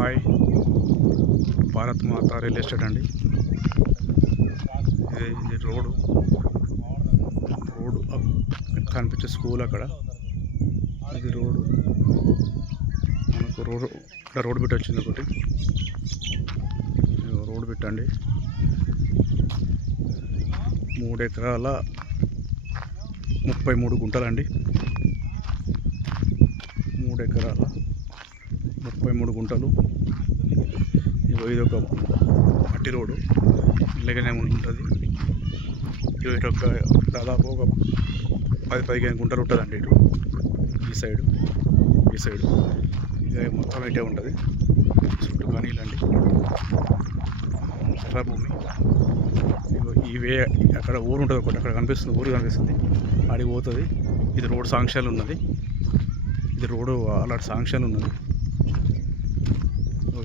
Hi, Bharat మాతా real estate అండి. ఇది road కనిపించే స్కూల్ అక్కడ. ఇది రోడ్డు, మనకు రోడ్డు బిట్ వచ్చింది ఒకటి. రోడ్డు బిట్ అండి. 3 ఎకరాల 33 గుంటలండి. 3 ఎకరాల 33 గుంటలు. ఇది ఒక మట్టి రోడ్డు, ఇళ్ళగానే ఉంటుంది. ఇటు ఒక దాదాపు ఒక 10-15 గుంటలు ఉంటుందండి. ఇటు ఈ సైడు ఇక మొత్తం ఇటే ఉంటుంది. చుట్టూ కానీలండి, ఎర్ర భూమి. ఇవే అక్కడ ఊరు ఉంటుంది ఒకటి, అక్కడ కనిపిస్తుంది, ఊరు కనిపిస్తుంది, ఆడికి పోతుంది. ఇది రోడ్ శాంక్షన్ ఉన్నది, ఇది రోడ్డు అలాంటి శాంక్షన్ ఉన్నది.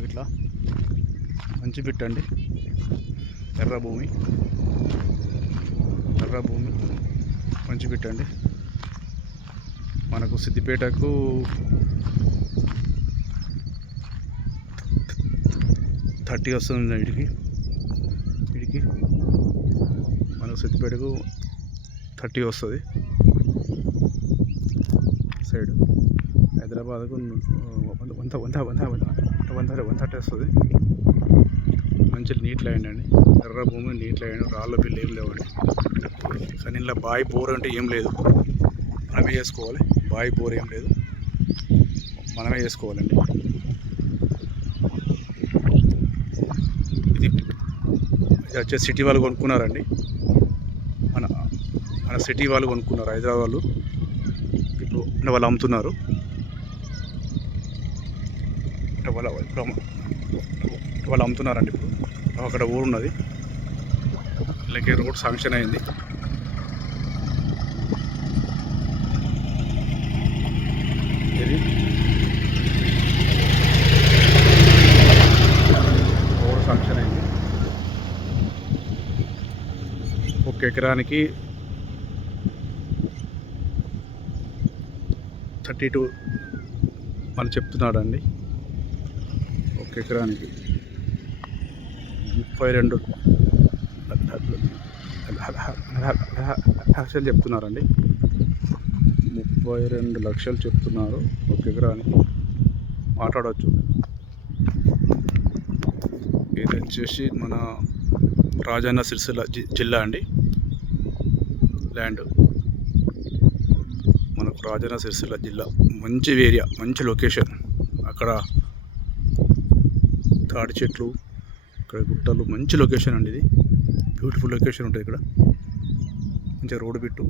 ఇట్లా మంచి బిట్టండి. ఎర్ర భూమి మంచి బిట్టండి. మనకు సిద్దిపేటకు 30 వస్తుంది. ఇడికి మనకు సిద్దిపేటకు 30 వస్తుంది. సైడ్ హైదరాబాద్కు 130 వస్తుంది. మంచి నీట్ ల్యాండ్ అండి. ఎర్ర భూమి, నీట్ ల్యాండ్, రాళ్ళ బిల్లు ఏం లేవండి. కానీ ఇలా బావి బోర్ అంటే ఏం లేదు, మనమే చేసుకోవాలి. బావి బోర్ ఏం లేదు, మనమే చేసుకోవాలండి. ఇది వచ్చే సిటీ వాళ్ళు కొనుక్కున్నారండి. మన సిటీ వాళ్ళు కొనుక్కున్నారు, హైదరాబాద్ వాళ్ళు. ఇప్పుడు వాళ్ళు అమ్ముతున్నారు. వాళ్ళు అమ్ముతున్నారండి. ఇప్పుడు అక్కడ ఊరు ఉన్నది, అలాగే రోడ్ శాంక్షన్ అయింది. ఇది రోడ్ శాంక్షన్ అయింది. 1 ఎకరానికి 32 వాళ్ళు చెప్తున్నాడు అండి. 1 ఎకరానికి 32 లక్షలు చెప్తున్నారండి. 32 లక్షలు చెప్తున్నారు 1 ఎకరానికి. మాట్లాడవచ్చు. ఇది వచ్చేసి మన రాజన్న సిరిసిల్ల జిల్లా అండి. ల్యాండ్ మనకు రాజన్న సిరిసిల్ల జిల్లా. మంచి ఏరియా, మంచి లొకేషన్. అక్కడ తాడి చెట్లు, ఇక్కడ గుట్టలు, మంచి లొకేషన్ అండి. ఇది బ్యూటిఫుల్ లొకేషన్ ఉంటుంది ఇక్కడ. మంచిగా రోడ్డు బిట్టు,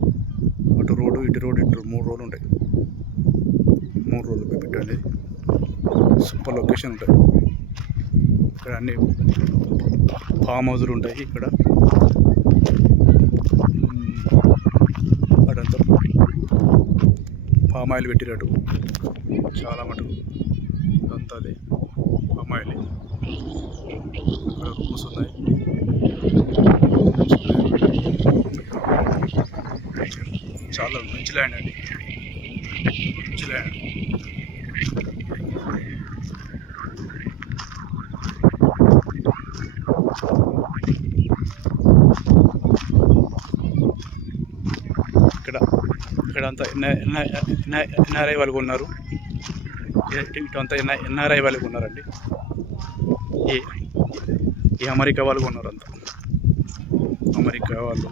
అటు రోడ్డు ఇటు రోడ్డు, ఇటు 3 రోడ్లు ఉంటాయి. 3 రోడ్లు బిట్టు అండి. సూపర్ లొకేషన్ ఉంటుంది. ఇక్కడ అన్ని ఫామ్ హౌజులు ఉంటాయి. ఇక్కడ అడంతా పామ్ ఆయిల్ పెట్టినట్టు చాలా మటుకు అంతా అదే పామ్ ఆయిల్. ఇక్కడ రూమ్స్ ఉన్నాయి. చాలా మంచి ల్యాండ్ అండి, మంచి ల్యాండ్. ఇక్కడంతా ఎన్ఆర్ఐ వాళ్ళు కొన్నారు. ఇటంతా ఎన్ఆర్ఐ వాళ్ళు కొన్నారండి. ఈ అమెరికా వాళ్ళు కొన్నారు అంతా. అమెరికా వాళ్ళు,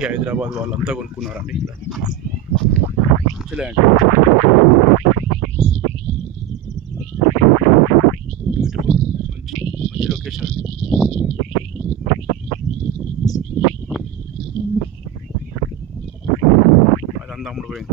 ఈ హైదరాబాద్ వాళ్ళు అంతా కొనుక్కున్నారండి. ఇక్కడ మంచి ల్యాండ్, బ్యూటిఫుల్, మంచి లొకేషన్ అండి. అదంతా అమ్ముడు పోయింది.